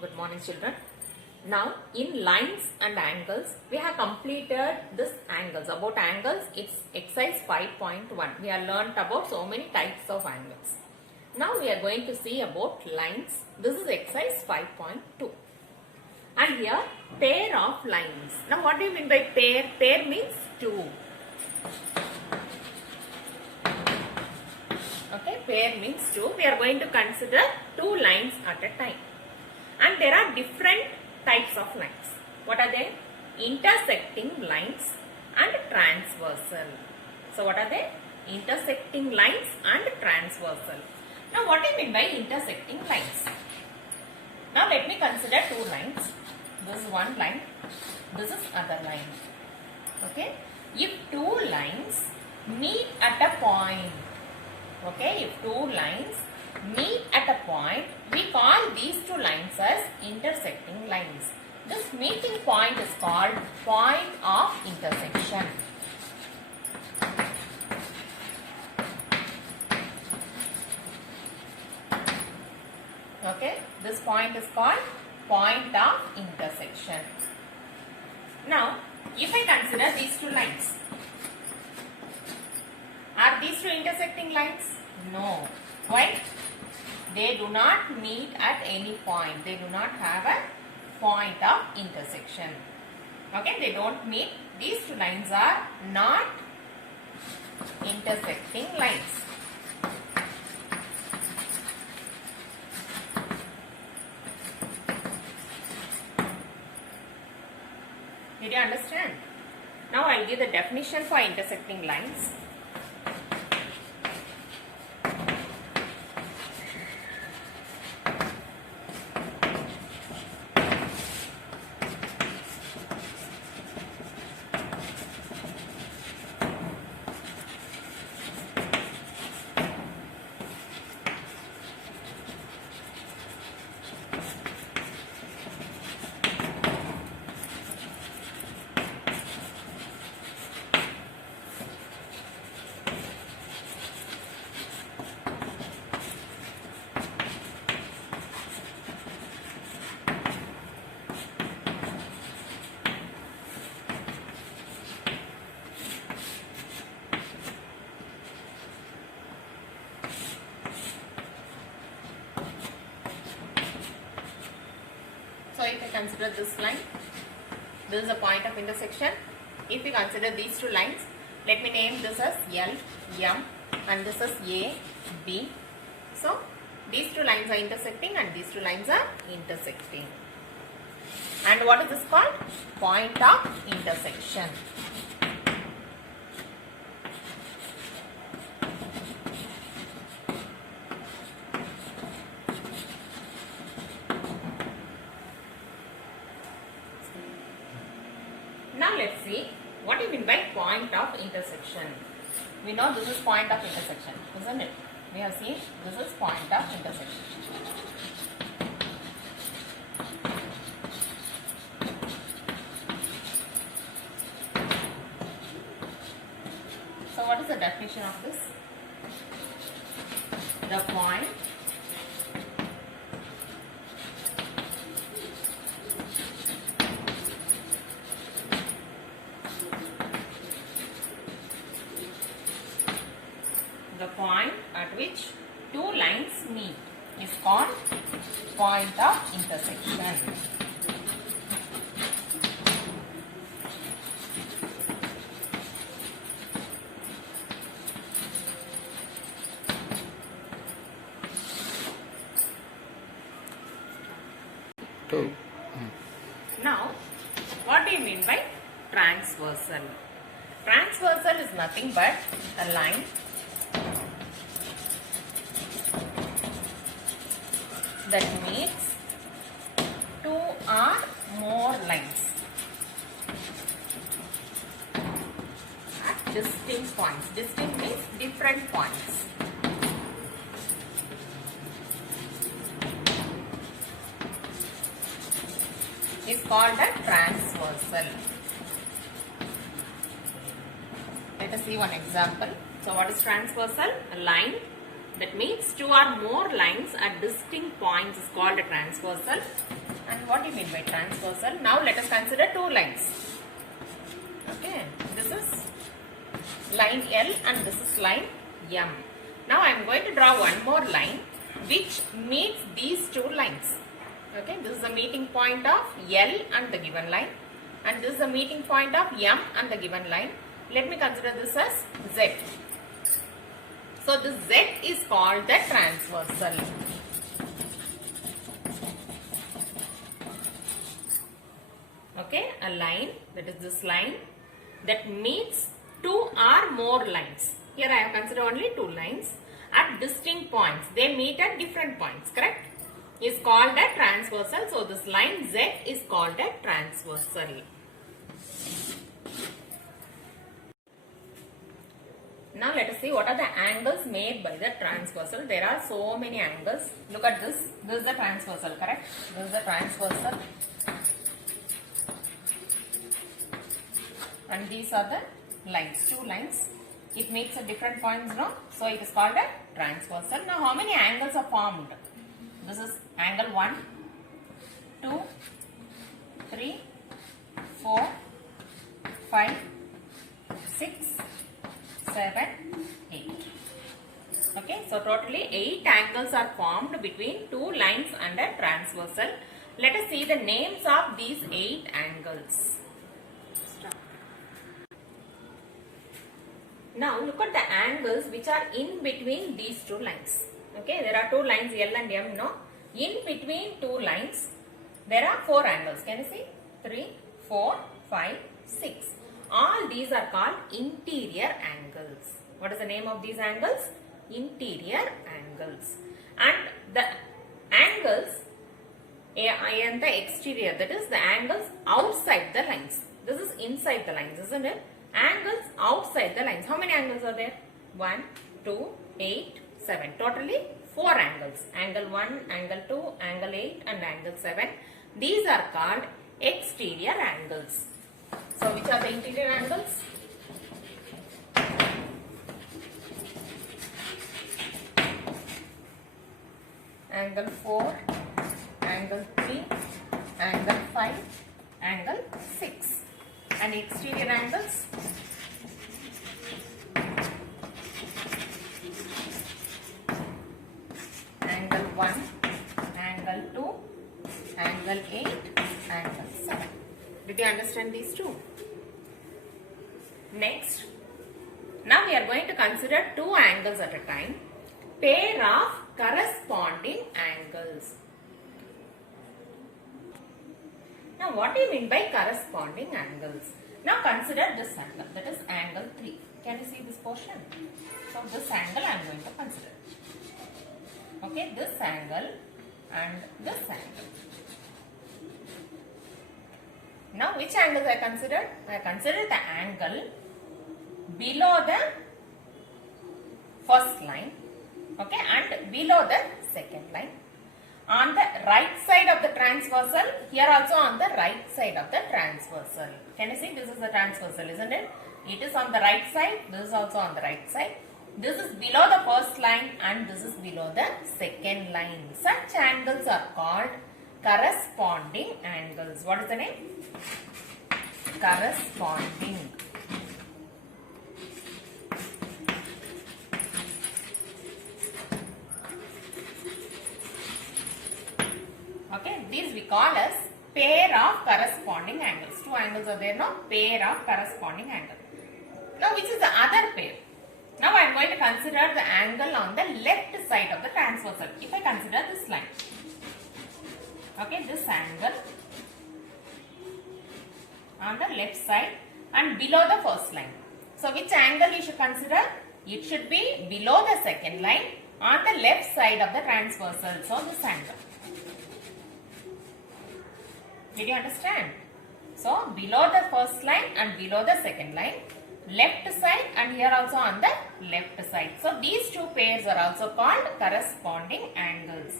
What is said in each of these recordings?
Good morning, children. Now, in lines and angles, we have completed this angles. About angles, it's exercise 5.1. We have learnt about so many types of angles. Now, we are going to see about lines. This is exercise 5.2. And here, pair of lines. Now, what do you mean by pair? Pair means two. Okay, pair means two. We are going to consider two lines at a time. And there are different types of lines. What are they? Intersecting lines and transversal. So what are they? Intersecting lines and transversal. Now what do you mean by intersecting lines? Now let me consider two lines. This is one line. This is other line. Okay. If two lines meet at a point. Okay. If two lines meet at a point, we call these two lines as intersecting lines. This meeting point is called point of intersection. Okay, this point is called point of intersection. Now, if I consider these two lines, are these two intersecting lines? No. Why? They do not meet at any point. They do not have a point of intersection. Okay, they don't meet. These two lines are not intersecting lines. Did you understand? Now I'll give the definition for intersecting lines. So if I consider this line, this is a point of intersection. If we consider these two lines, let me name this as L, M and this is A, B. So these two lines are intersecting and these two lines are intersecting. And what is this called? Point of intersection. Now let's see what do you mean by point of intersection. We know this is point of intersection, isn't it? We have seen this is point of intersection. So what is the definition of this? The point at which two lines meet is called point of intersection. Now, what do you mean by transversal? Transversal is nothing but a line that meets two or more lines at distinct points. Distinct means different points. Is called a transversal. Let us see one example. So what is transversal? A line that meets two or more lines at distinct points is called a transversal. And what do you mean by transversal? Now let us consider two lines. Okay, this is line L and this is line M. Now I am going to draw one more line which meets these two lines. Okay, this is the meeting point of L and the given line, and this is the meeting point of M and the given line. Let me consider this as Z. So this Z is called the transversal. Okay, a line, that is this line, that meets two or more lines. Here I have considered only two lines at distinct points. They meet at different points, correct? Is called a transversal. So this line Z is called a transversal. Now let us see what are the angles made by the transversal. There are so many angles. Look at this. This is the transversal, correct? This is the transversal. And these are the lines, two lines. It meets at different points, no? So it is called a transversal. Now how many angles are formed? This is angle 1, 2, 3, 4, 5, 6, 7, 8. Okay, so totally 8 angles are formed between two lines and a transversal. Let us see the names of these 8 angles. Now look at the angles which are in between these two lines. Okay, there are two lines L and M, no? In between two lines, there are 4 angles. Can you see? 3, 4, 5, 6. All these are called interior angles. What is the name of these angles? Interior angles. And the angles in the exterior, that is the angles outside the lines. This is inside the lines, isn't it? Angles outside the lines. How many angles are there? 1, 2, 8, 7. Totally 4 angles. Angle 1, angle 2, angle 8 and angle 7. These are called exterior angles. So which are the interior angles? Angle 4, angle 3, angle 5, angle 6. And exterior angles? Angle 1, angle 2, angle 8, angle 7. Did you understand these two? Next, now we are going to consider two angles at a time. Pair of corresponding angles. Now what do you mean by corresponding angles? Now consider this angle, that is angle 3. Can you see this portion? So this angle I am going to consider. Okay, this angle and this angle. Now which angles I considered? I considered the angle below the first line, okay, and below the second line. On the right side of the transversal, here also on the right side of the transversal. Can you see this is the transversal, isn't it? It is on the right side, this is also on the right side. This is below the first line and this is below the second line. Such angles are called corresponding angles. What is the name? Corresponding. Okay, these we call as pair of corresponding angles. Two angles are there, no? Pair of corresponding angles. Now, which is the other pair? Now, I am going to consider the angle on the left side of the transversal. If I consider this line, okay, this angle on the left side and below the first line. So, which angle you should consider? It should be below the second line on the left side of the transversal. So, this angle. Did you understand? So, below the first line and below the second line, left side and here also on the left side. So, these two pairs are also called corresponding angles.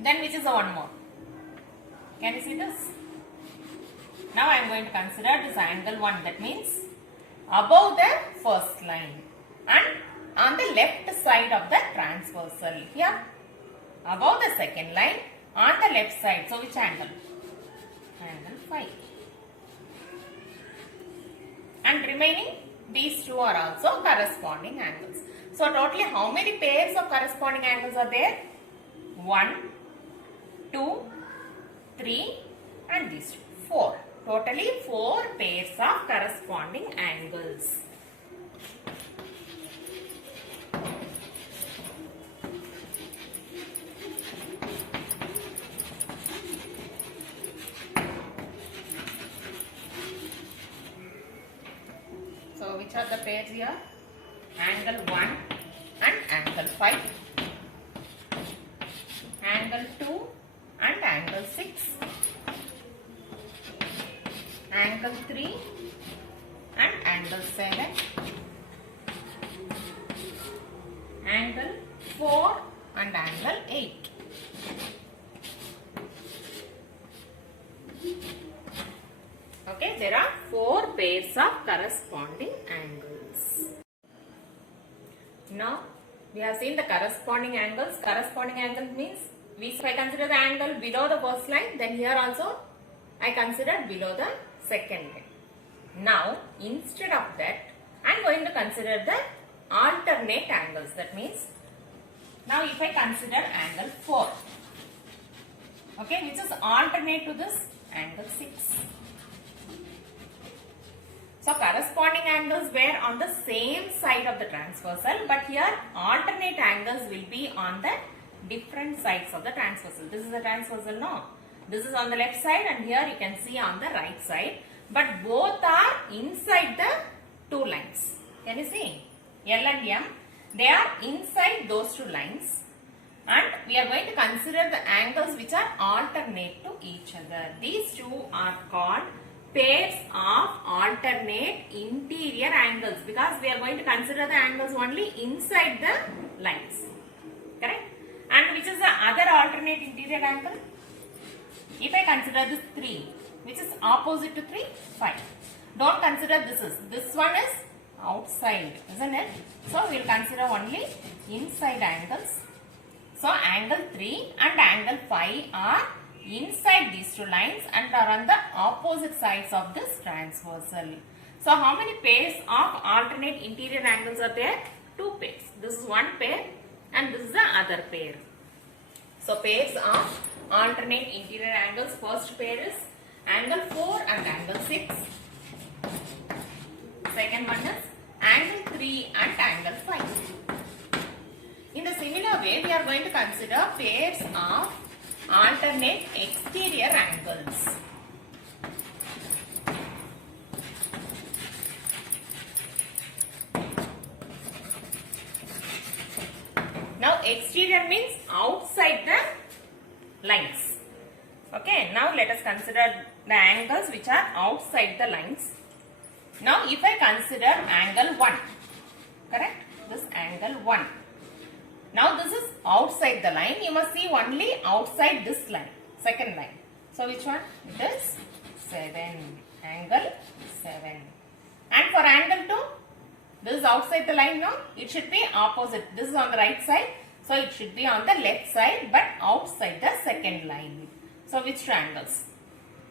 Then which is the one more? Can you see this? Now, I am going to consider this angle 1, that means above the first line and on the left side of the transversal. Here, above the second line on the left side. So which angle? Angle phi. And remaining these two are also corresponding angles. So totally how many pairs of corresponding angles are there? 1, 2, 3 and these two. 4. Totally 4 pairs of corresponding angles. So which are the pairs here? Angle 1 and angle 5. Angle 2 and angle 6. Angle 3 and angle 7. Angle 4 and angle 8. Okay, there are 4 pairs of corresponding angles. Now, we have seen the corresponding angles. Corresponding angle means, if I consider the angle below the first line, then here also I consider below the second line. Now, instead of that, I am going to consider the alternate angles. That means, now if I consider angle 4, okay, which is alternate to this angle 6. So corresponding angles were on the same side of the transversal, but here alternate angles will be on the different sides of the transversal. This is the transversal, no? This is on the left side and here you can see on the right side, but both are inside the two lines. Can you see? L and M, they are inside those two lines, and we are going to consider the angles which are alternate to each other. These two are called pairs of alternate interior angles, because we are going to consider the angles only inside the lines. Correct? And which is the other alternate interior angle? If I consider this 3, which is opposite to 3, 5. Don't consider this one is outside, isn't it? So we will consider only inside angles. So angle 3 and angle 5 are inside these two lines and are on the opposite sides of this transversal. So how many pairs of alternate interior angles are there? 2 pairs. This is one pair and this is the other pair. So pairs of alternate interior angles. First pair is angle 4 and angle 6. Second one is angle 3 and angle 5. In the similar way, we are going to consider pairs of alternate exterior angles. Now exterior means outside the lines. Okay, now let us consider the angles which are outside the lines. Now if I consider angle 1, correct? This angle 1. Now this is outside the line. You must see only outside this line, second line. So which one? It is 7. Angle 7. And for angle 2, this is outside the line now. It should be opposite. This is on the right side. So it should be on the left side but outside the second line. So which two angles?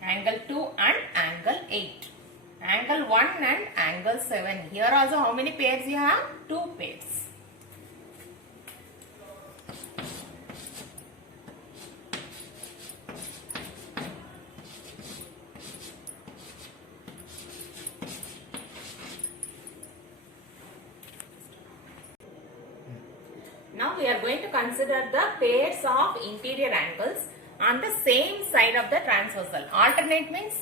Angle 2 and angle 8. Angle 1 and angle 7. Here also how many pairs you have? 2 pairs. Now we are going to consider the pairs of interior angles on the same side of the transversal. Alternate means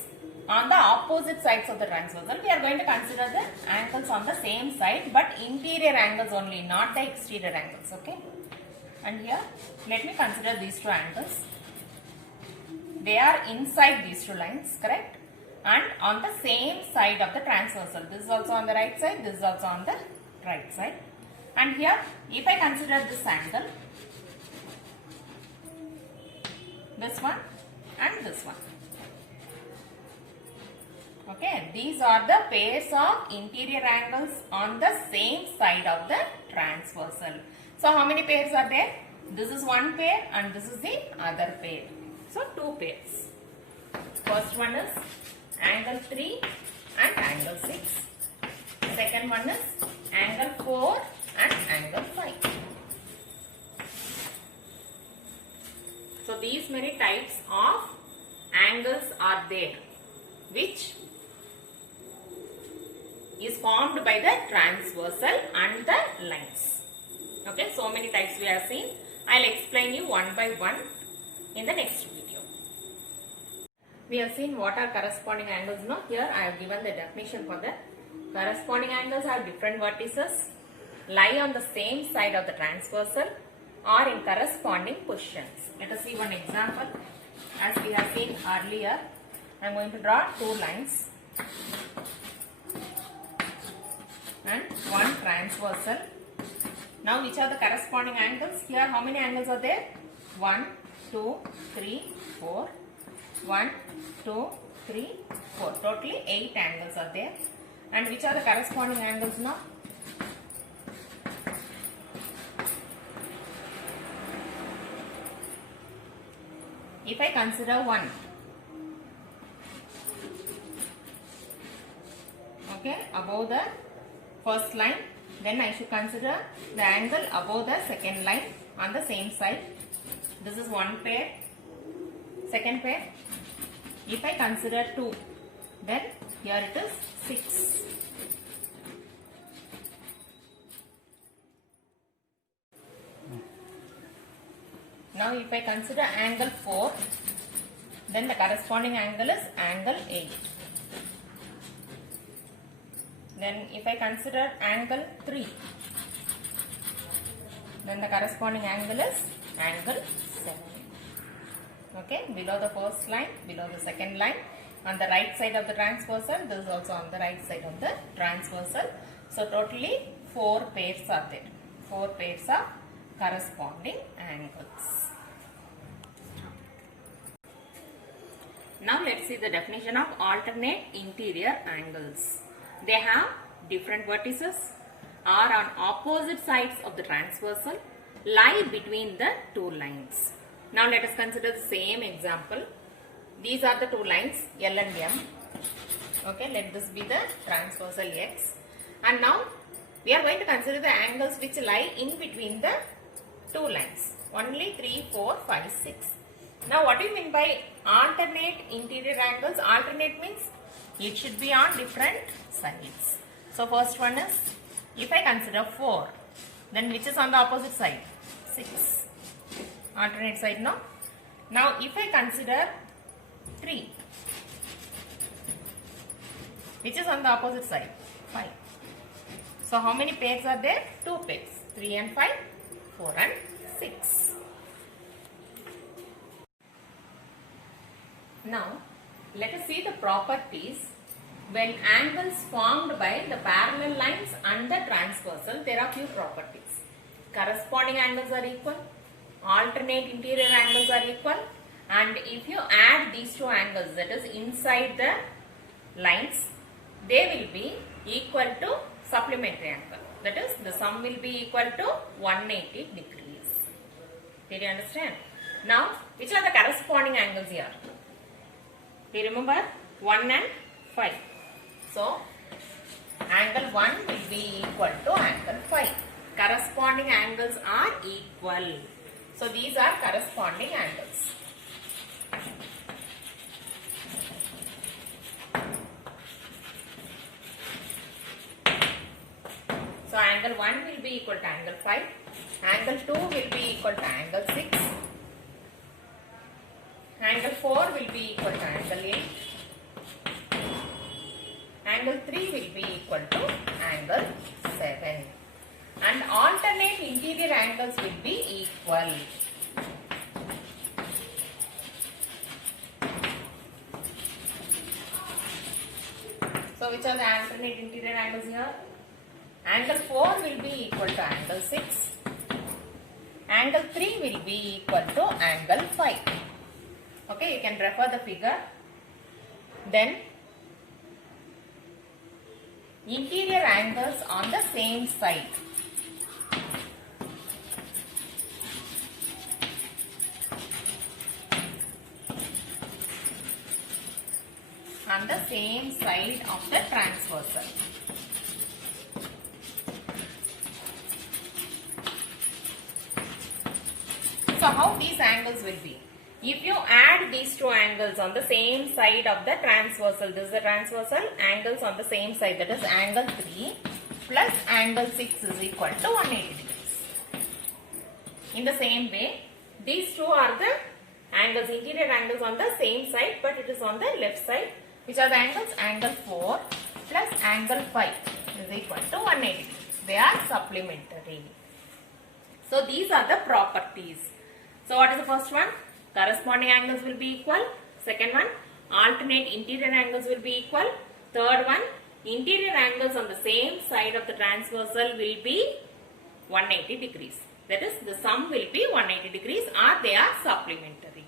on the opposite sides of the transversal. We are going to consider the angles on the same side but interior angles only, not the exterior angles. Okay. And here let me consider these two angles. They are inside these two lines, correct? And on the same side of the transversal. This is also on the right side, this is also on the right side. And here, if I consider this angle, this one and this one. Okay, these are the pairs of interior angles on the same side of the transversal. So, how many pairs are there? This is one pair and this is the other pair. So two pairs. First one is angle 3 and angle 6. Second one is angle 4 and angle 5. So these many types of angles are there, which is formed by the transversal and the lines. Okay, so many types we have seen. I'll explain you one by one in the next video. We have seen what are corresponding angles now. Here I have given the definition for that. Corresponding angles have different vertices, lie on the same side of the transversal or in corresponding positions. Let us see one example. As we have seen earlier, I am going to draw two lines and one transversal. Now which are the corresponding angles? Here how many angles are there? 1, 2, 3, 4. 1, 2, 3, 4. Totally 8 angles are there. And which are the corresponding angles now? If I consider 1, okay, above the first line, then I should consider the angle above the second line on the same side. This is one pair. Second pair. If I consider 2, then here it is 6. Now if I consider angle 4, then the corresponding angle is angle 8. Then if I consider angle 3, then the corresponding angle is angle 7. Okay, below the first line, below the second line, on the right side of the transversal, this is also on the right side of the transversal. So totally 4 pairs are there. 4 pairs of corresponding angles. Now let's see the definition of alternate interior angles. They have different vertices, are on opposite sides of the transversal, lie between the two lines. Now let us consider the same example. These are the two lines L and M. Okay, let this be the transversal X. And now we are going to consider the angles which lie in between the two lines. Only 3, 4, 5, 6. Now what do you mean by alternate interior angles? Alternate means it should be on different sides. So first one is, if I consider 4, then which is on the opposite side? 6. Alternate side, no? Now if I consider 3, which is on the opposite side? 5. So how many pairs are there? 2 pairs. 3 and 5, 4 and 6. Now let us see the properties when angles formed by the parallel lines and the transversal. There are few properties. Corresponding angles are equal, alternate interior angles are equal, and if you add these two angles, that is inside the lines, they will be equal to supplementary angle. That is, the sum will be equal to 180 degrees. Did you understand? Now, which are the corresponding angles here? Do you remember? 1 and 5. So, angle 1 will be equal to angle 5. Corresponding angles are equal. So, these are corresponding angles. So, angle 1 will be equal to angle 5. Angle 2 will be equal to angle 6. Angle 4 will be equal to angle 8. Angle 3 will be equal to angle 7. And alternate interior angles will be equal. So which are the alternate interior angles here? Angle 4 will be equal to angle 6. Angle 3 will be equal to angle 5. Okay, you can refer the figure. Then interior angles on the same side. on the same side of the transversal. So how these angles will be? If you add these two angles on the same side of the transversal, this is the transversal, angles on the same side, that is angle 3 plus angle 6 is equal to 180 degrees. In the same way, these two are the angles, interior angles on the same side, but it is on the left side, which are the angles angle 4 plus angle 5 is equal to 180 degrees. They are supplementary. So these are the properties. So what is the first one? Corresponding angles will be equal. Second one, alternate interior angles will be equal. Third one, interior angles on the same side of the transversal will be 180 degrees. That is, the sum will be 180 degrees or they are supplementary.